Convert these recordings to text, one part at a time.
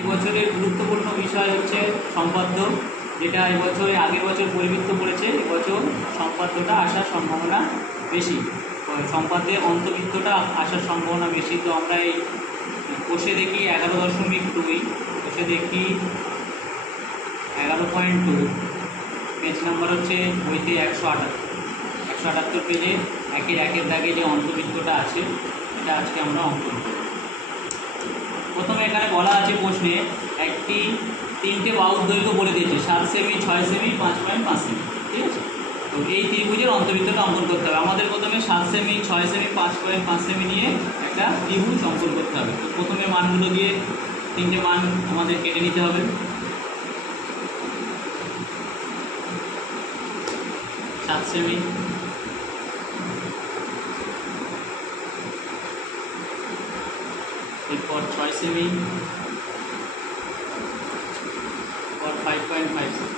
এবছরের গুরুত্বপূর্ণ বিষয় হচ্ছে সম্পাদ্য, যেটা এবছরে আগের বছর পরিবৃত্ত করেছে, এবছর সম্পাদ্যটা আসার সম্ভাবনা বেশি। সম্পাদ্যের অন্তর্বৃত্তটা আসার সম্ভাবনা বেশি। তো আমরা এই কোষে দেখি 11.2, কোষে দেখি 11.2, পেজ নাম্বার হচ্ছে বইতে 178 পেজে একের দাগে যে অন্তর্বৃত্তটা আছে এটা আজকে আমরা অঙ্কন করব। প্রথমে এখানে বলা আছে প্রশ্নে একটি 3টে বাহুর দৈর্ঘ্য বলে দিয়েছে, 7 সেমি, 6 সেমি, 5.5 সেমি। ঠিক আছে, তো এই ত্রিভুজের অন্তর্বৃত্তটা অঙ্কন করতে হবে আমাদের। প্রথমে 7 সেমি, 6 সেমি, 5.5 সেমি নিয়ে একটা ত্রিভুজ অঙ্কন করতে হবে। তো প্রথমে মানগুলো দিয়ে 3টে মান আমাদের কেটে নিতে হবে। 7 সেমি, এরপর 6 সেমি, और 5.5 সেমি।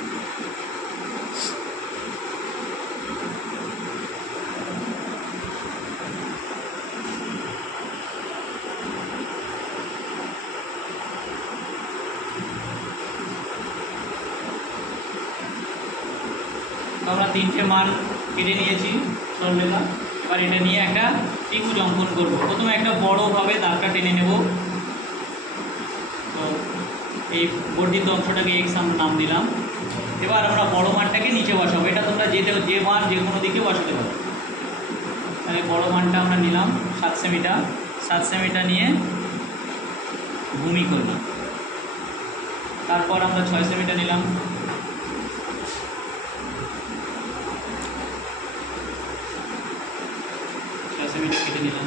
তো আমরা 3টে মান কেটে নিয়েছি সরলরেখা। এবার এটা নিয়ে একটা ত্রিভুজ অঙ্কন করব। প্রথমে একটা বড়ভাবে দাগটা টেনে নেব। তো এই বর্ধিত অংশটাকে এক্স আমরা নাম দিলাম। এবার আমরা বড় মানটাকে নিচে বসাবো। এটা তোমরা যে মান যে কোনো দিকে বসাতে পারো। তাহলে বড় মানটা আমরা নিলাম 7 সেমিটা। 7 সেমিটা নিয়ে ভূমি করলাম। তারপর আমরা 6 সেমিটা নিলাম। সেমিটা কেটে নিলাম।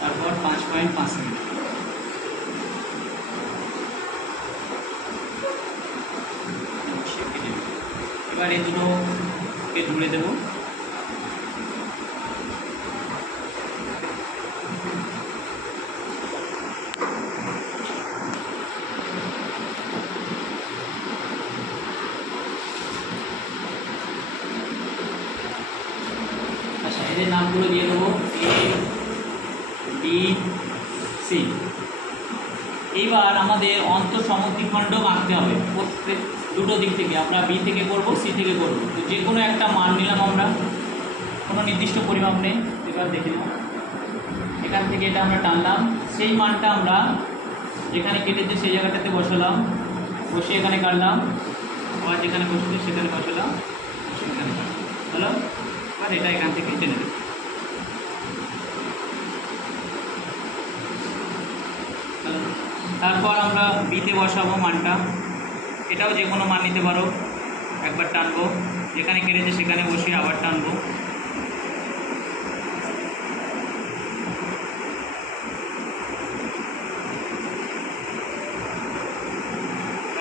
তারপর 5.5 সেমি। এবার এই দুটোকে জুড়ে দেব। আচ্ছা, এদের নামগুলো দিয়ে দেবো এ, বি, সি। এইবার আমাদের অন্তঃসমদ্বিখণ্ড আঁকতে হবে প্রত্যেক দুটো দিক থেকে। আমরা বি থেকে করব, সি থেকে করব। তো যে কোনো একটা মান নিলাম আমরা, কোনো নির্দিষ্ট পরিমাপ নেই। এবার দেখে নিলাম, এখান থেকে এটা আমরা টানলাম, সেই মানটা আমরা যেখানে কেটেছে সেই জায়গাটাতে বসালাম, বসে এখানে কাটলাম, আবার যেখানে বসেছে সেখানে বসালাম, সেখানে হলো। এবার এটা এখান থেকে টেনে দেব। তারপর আমরা বিতে বসাবো মানটা। এটাও যে কোনো মান নিতে পারো। একবার টানবো, যেখানে কেটেছে সেখানে বসিয়ে আবার টানবো।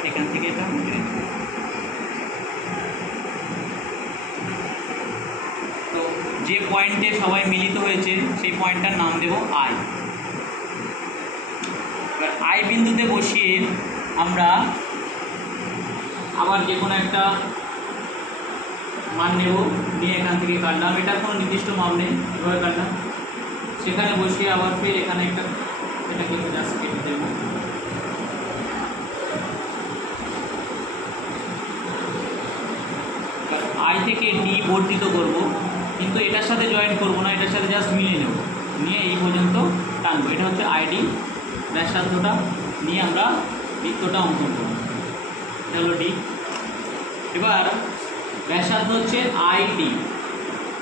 এখান থেকে এটা তো যে পয়েন্টে সবাই মিলিত হয়েছে সেই পয়েন্টটার নাম দেব আই। এবার আই বিন্দুতে বসিয়ে আমরা আবার যে কোনো একটা মান নেব, নিয়ে এখান থেকে কাটলাম। এটার কোনো নির্দিষ্ট মাপ নেই, এভাবে কাটলাম। সেখানে বসিয়ে আবার ফের এখানে একটা এটাকে জাস্ট কেটে দেব। আই থেকে ডি বর্ধিত করব, কিন্তু এটার সাথে জয়েন করব না, এটার সাথে জাস্ট মিলিয়ে নেব, নিয়ে এই পর্যন্ত টানবো। এটা হচ্ছে আইডি ব্যাসার্ধটা নিয়ে আমরা বৃত্তটা অঙ্কন করব। এটা হলো ডি। এবার ব্যাসার্ধ হচ্ছে আইডি,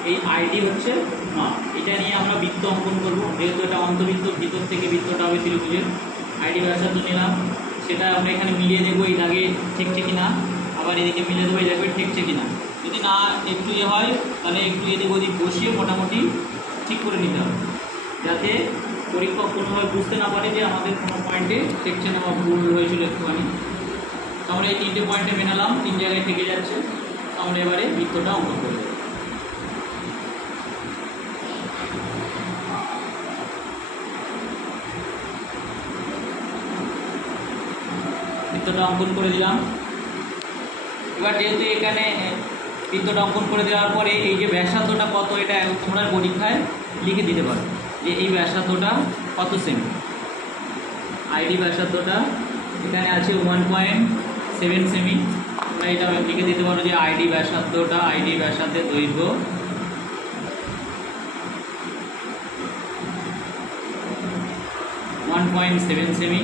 এই আইডি হচ্ছে মাপ। এটা নিয়ে আমরা বৃত্ত অঙ্কন করব। যেহেতু এটা অন্তর্বৃত্ত, ভিতর থেকে বৃত্তটা হবে ত্রিভুজের। আইডি ব্যাসার্ধ নিলাম, সেটা আমরা এখানে মিলিয়ে দেবো এই দাগে ঠেকছে কিনা, আবার এদিকে মিলিয়ে দেবো এই দাগে ঠেকছে কিনা। যদি না একটু হয় তাহলে একটু এদিক ওদিক বসিয়ে মোটামুটি ঠিক করে নিতে হবে, যাতে পরীক্ষক কোনোভাবে বুঝতে না পারে যে আমাদের কোনো পয়েন্টে ঠেকছে না বা ভুল হয়েছিল একটুখানি। তো আমরা এই 3টে পয়েন্টে মেনালাম, 3 জায়গায় থেকে যাচ্ছে। আমরা এবারে বৃত্তটা অঙ্কন করে দেব। বৃত্তটা অঙ্কন করে দিলাম। এবার যেহেতু এখানে বৃত্তটা অঙ্কন করে দেওয়ার পরে এই যে ব্যাসার্ধটা কত, এটা তোমরা পরীক্ষায় লিখে দিতে পারো যে এই ব্যাসার্ধটা কত সেমি। আইডি ব্যাসার্ধটা এখানে আছে 1.7 সেমি। তোমরা এটা লিখে দিতে পারো যে আইডি ব্যাসার্ধটা, আইডি ব্যাসার্ধের দৈর্ঘ্য 1.7 সেমি।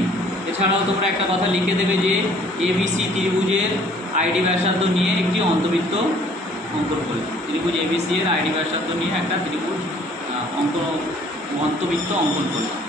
এছাড়াও তোমরা একটা কথা লিখে দেবে যে এবিসি ত্রিভুজের আইডি ব্যাসার্ধ নিয়ে একটি অন্তবৃত্ত অঙ্কন করবে। ত্রিভুজ এবিসি এর আইডি ব্যাসার্ধ নিয়ে একটা ত্রিভুজ অন্তবৃত্ত অঙ্কন করবে।